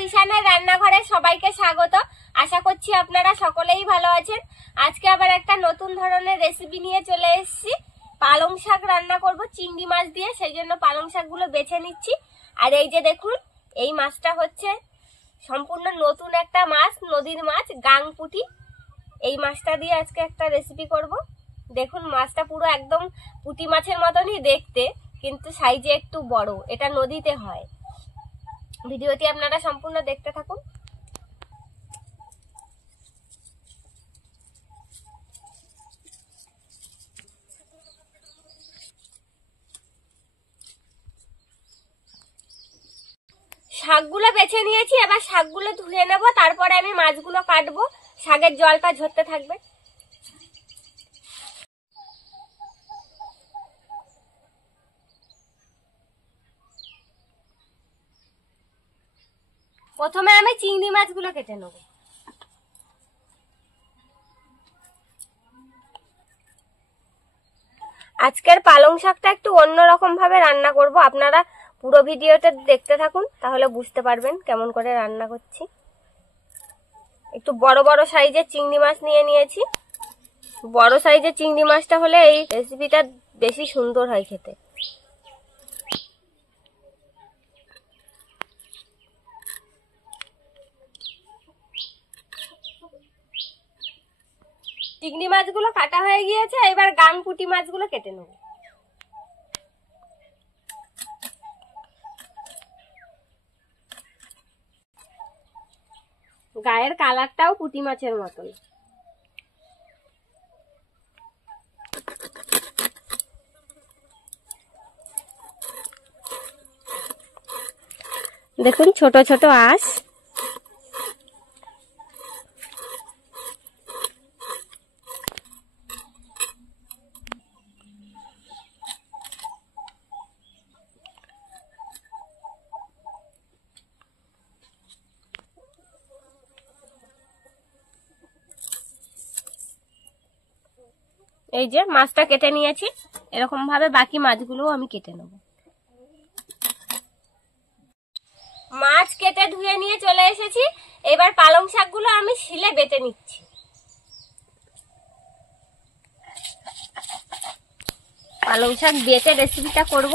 দিশানের রান্নাঘরে সবাইকে স্বাগত। আশা করছি আপনারা সকলেই ভালো আছেন। আজকে আবার একটা নতুন ধরনের রেসিপি নিয়ে চলে এসেছি। পালং শাক রান্না করব চিংড়ি মাছ দিয়ে, সেই জন্য পালং শাকগুলো বেছে নিচ্ছি। আর এই যে দেখুন, এই মাছটা হচ্ছে সম্পূর্ণ নতুন একটা মাছ, নদীর মাছ, গাংপুটি। এই মাছটা দিয়ে আজকে একটা রেসিপি করব। দেখুন মাছটা পুরো একদম পুঁটি মাছের মতনই দেখতে, কিন্তু সাইজে একটু বড়। এটা নদীতে হয়। ভিডিওটি আপনারা সম্পূর্ণ দেখতে থাকুন। শাকগুলো বেছে নিয়েছি, এবার শাকগুলো ধুয়ে নেব, তারপরে আমি মাছগুলো কাটবো। শাকের জলটা ঝরতে থাকবে। প্রথমে আমি চিংড়ি মাছগুলো কেটে নেব। আজকের পালং শাকটা একটু অন্যরকম ভাবে রান্না করব। আপনারা পুরো ভিডিওটা দেখতে থাকুন, তাহলে বুঝতে পারবেন কেমন করে রান্না করছি। একটু বড় বড় সাইজের চিংড়ি মাছ নিয়ে নিয়েছি। বড় সাইজের চিংড়ি মাছটা হলে এই রেসিপিটা বেশি সুন্দর হয় খেতে। চিংড়ি মাছগুলো কাটা হয়ে গিয়েছে, এবার গাংপুটি মাছগুলো কেটে নেব। গায়ের কালারটাও পুঁটি মাছের মতন। দেখুন ছোট ছোট আঁশ। এই যে মাছটা কেটে নিয়েছি, এরকম ভাবে বাকি মাছগুলো আমি কেটে নেব। মাছ কেটে ধুয়ে নিয়ে চলে এসেছি। এবার পালং শাকগুলো আমি শিলে বেটে নিচ্ছি। পালং শাক বেটে রেসিপিটা করব।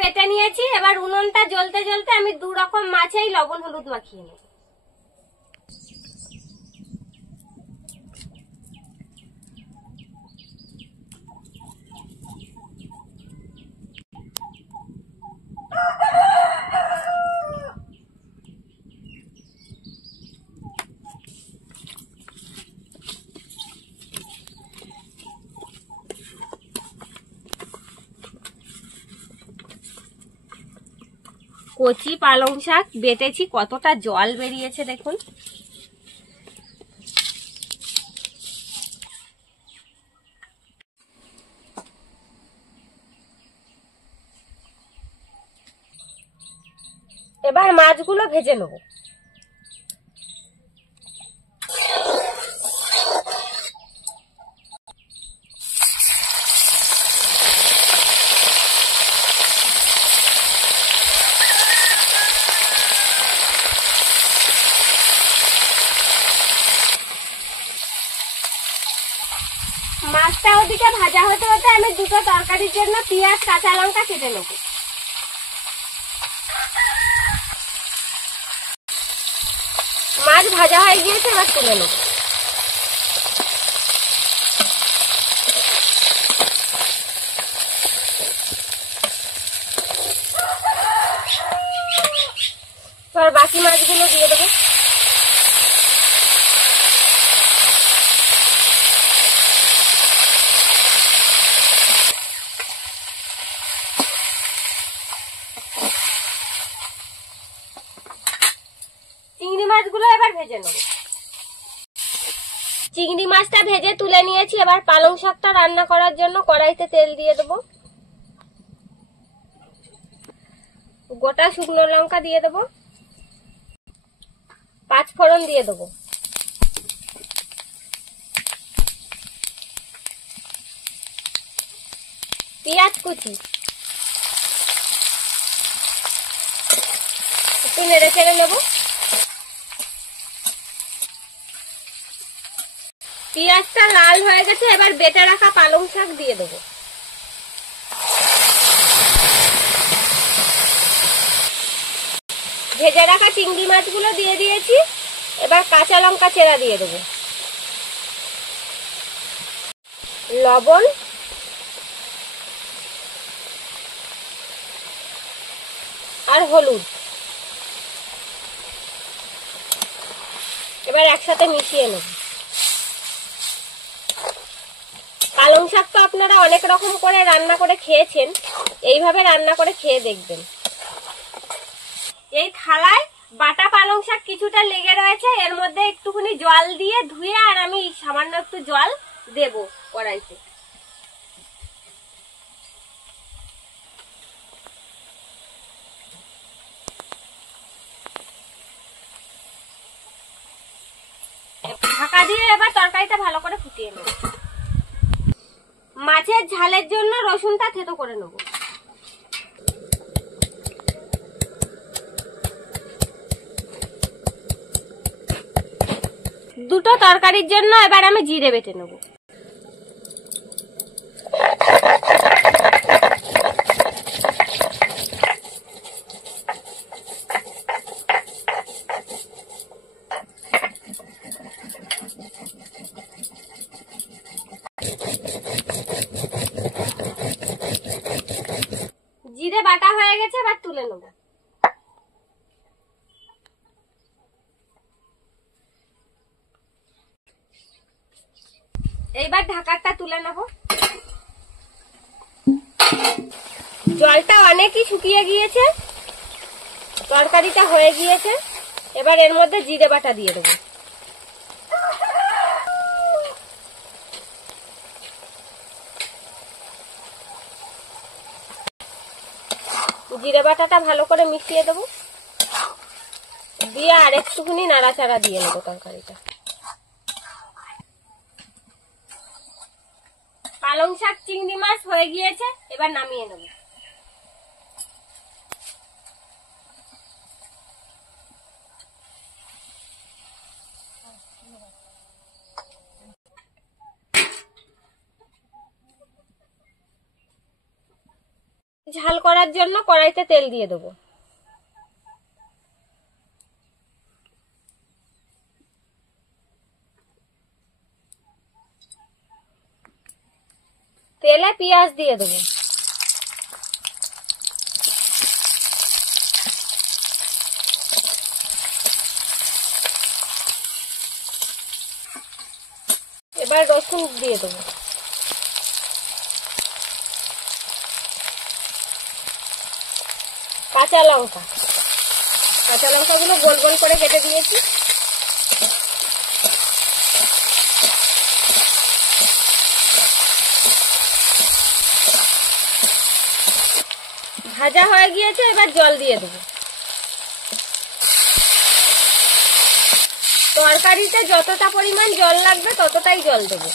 বেটে নিয়েছি, এবার উনুনটা জ্বলতে জ্বলতে আমি দু রকম মাছেই লবণ হলুদ মাখিয়ে নেব। কচি পালং শাক বেটেছি, কতটা জল বেরিয়েছে দেখুন। এবার মাছগুলো ভেজে নেব। মাছটা ওদিকে ভাজা হতে হতে আমি দুটো তরকারির জন্য পেঁয়াজ কাঁচা লঙ্কা কেটে নেব। মাছ ভাজা হয়ে গিয়েছে, এবার তুলে নেব। এবার বাকি মাছগুলো দিয়ে দেবো। চিংড়ি মাছগুলো এবার ভেজে নেব। চিংড়ি মাছটা ভেজে তুলে নিয়েছি। এবার পালং শাকটা রান্না করার জন্য কড়াইতে তেল দিয়ে দেবো। গোটা শুকনো লঙ্কা দিয়ে দেবো, 5 ফোড়ন দিয়ে দেবো। পেঁয়াজ কুচি, একটু নেড়ে চেড়ে নেব। পেঁয়াজটা লাল হয়ে গেছে, এবার বেটে রাখা পালং শাক দিয়ে দেবো। ভেজে রাখা চিংড়ি মাছগুলো দিয়ে দিয়েছি, এবার কাঁচা লঙ্কা চেরা দিয়ে দেবো, লবণ আর হলুদ, এবার একসাথে মিশিয়ে নেব। পালং শাক তো আপনারা অনেক রকম করে রান্না করে খেয়েছেন, এইভাবে রান্না করে খেয়ে দেখবেন। এই থালায় বাটা পালং শাক কিছুটা লেগে রয়েছে, এর মধ্যে একটুখানি জল দিয়ে ধুয়ে আর আমি সামান্য একটু জল দেব কড়াইতে। ঢাকা দিয়ে এবার তরকারিটা ভালো করে ফুটিয়ে নেব। মাছের ঝালের জন্য রসুনটা থেতো করে নেব। দুটো তরকারির জন্য এবার আমি জিরে বেটে নেব। জিরে বাটা হয়ে গেছে, এবার তুলে নেব। এইবার ঢাকাটা তুলে নেব। জলটা অনেকই শুকিয়ে গিয়েছে, তরকারিটা হয়ে গিয়েছে, এবার এর মধ্যে জিরে বাটা দিয়ে দেবো। জিরে বাটাটা ভালো করে মিশিয়ে দেবো, দিয়ে আর একটুখানি নাড়াচাড়া দিয়ে নেবো তরকারিটা। পালং শাক চিংড়ি মাছ হয়ে গিয়েছে, এবার নামিয়ে নেব। ঝাল করার জন্য কড়াইতে তেল দিয়ে দেবো। তেলে পেঁয়াজ দিয়ে দেবো। এবার রসুন দিয়ে দেবো। কাঁচা লঙ্কা, কাঁচা লঙ্কাগুলো গোল গোল করে কেটে দিয়েছি। ভাজা হয়ে গিয়েছে, এবার জল দিয়ে দেবো। তরকারিতে যতটা পরিমাণ জল লাগবে ততটাই জল দেবো।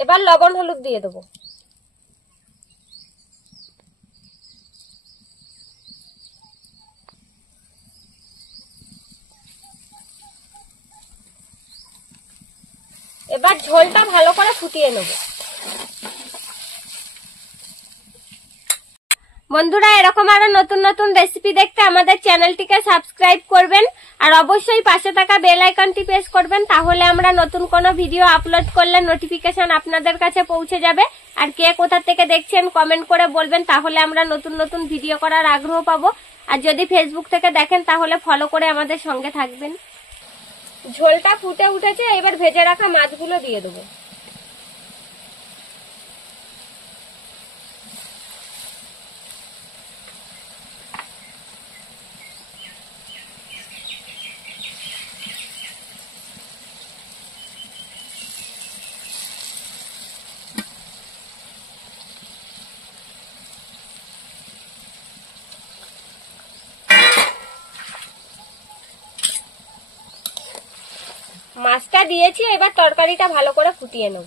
এবার লবণ হলুদ দিয়ে দেবো। এবার ঝোলটা ভালো করে ফুটিয়ে নেব। বন্ধুরা, এরকম আরো নতুন নতুন রেসিপি দেখতে আমাদের চ্যানেলটিকে সাবস্ক্রাইব করবেন আর অবশ্যই পাশে থাকা বেল আইকনটি প্রেস করবেন, তাহলে আমরা নতুন কোনো ভিডিও আপলোড করলে নোটিফিকেশন আপনাদের কাছে পৌঁছে যাবে। আর কে কোথা থেকে দেখছেন কমেন্ট করে বলবেন, তাহলে আমরা নতুন নতুন ভিডিও করার আগ্রহ পাবো। আর যদি ফেসবুক থেকে দেখেন তাহলে ফলো করে আমাদের সঙ্গে থাকবেন। ঝোলটা ফুটে উঠেছে, এবার ভেজে রাখা মাছগুলো দিয়ে দেবো। মাছটা দিয়েছি, এবার তরকারিটা ভালো করে ফুটিয়ে নেব।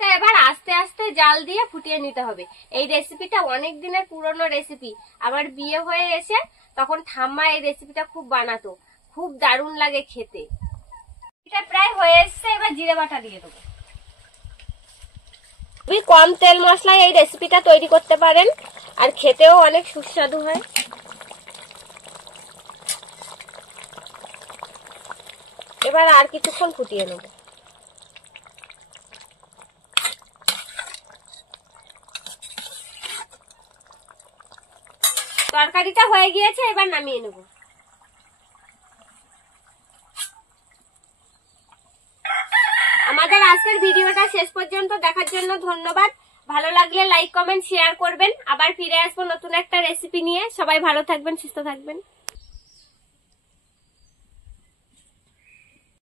এবার আস্তে আস্তে জাল দিয়ে ফুটিয়ে নিতে হবে। এই রেসিপিটা অনেক দিনের পুরনো রেসিপি। আমার বিয়ে হয়ে এসে তখন ঠাম্মা এই রেসিপিটা খুব বানাতো, খুব দারুণ লাগে খেতে। এটা প্রায় হয়ে এসছে, এবার জিরে বাটা দিয়ে দেবো। খুবই কম তেল মশলায় এই রেসিপিটা তৈরি করতে পারেন, আর খেতেও অনেক সুস্বাদু হয়। এবার আর কিছুক্ষণ ফুটিয়ে নেব। তরকারিটা হয়ে গিয়েছে, এবার নামিয়ে নেব। আমাদের আজকের ভিডিওটা শেষ পর্যন্ত দেখার জন্য ধন্যবাদ। ভালো লাগলে লাইক, কমেন্ট, শেয়ার করবেন। আবার ফিরে আসবো নতুন একটা রেসিপি নিয়ে। সবাই ভালো থাকবেন, সুস্থ থাকবেন।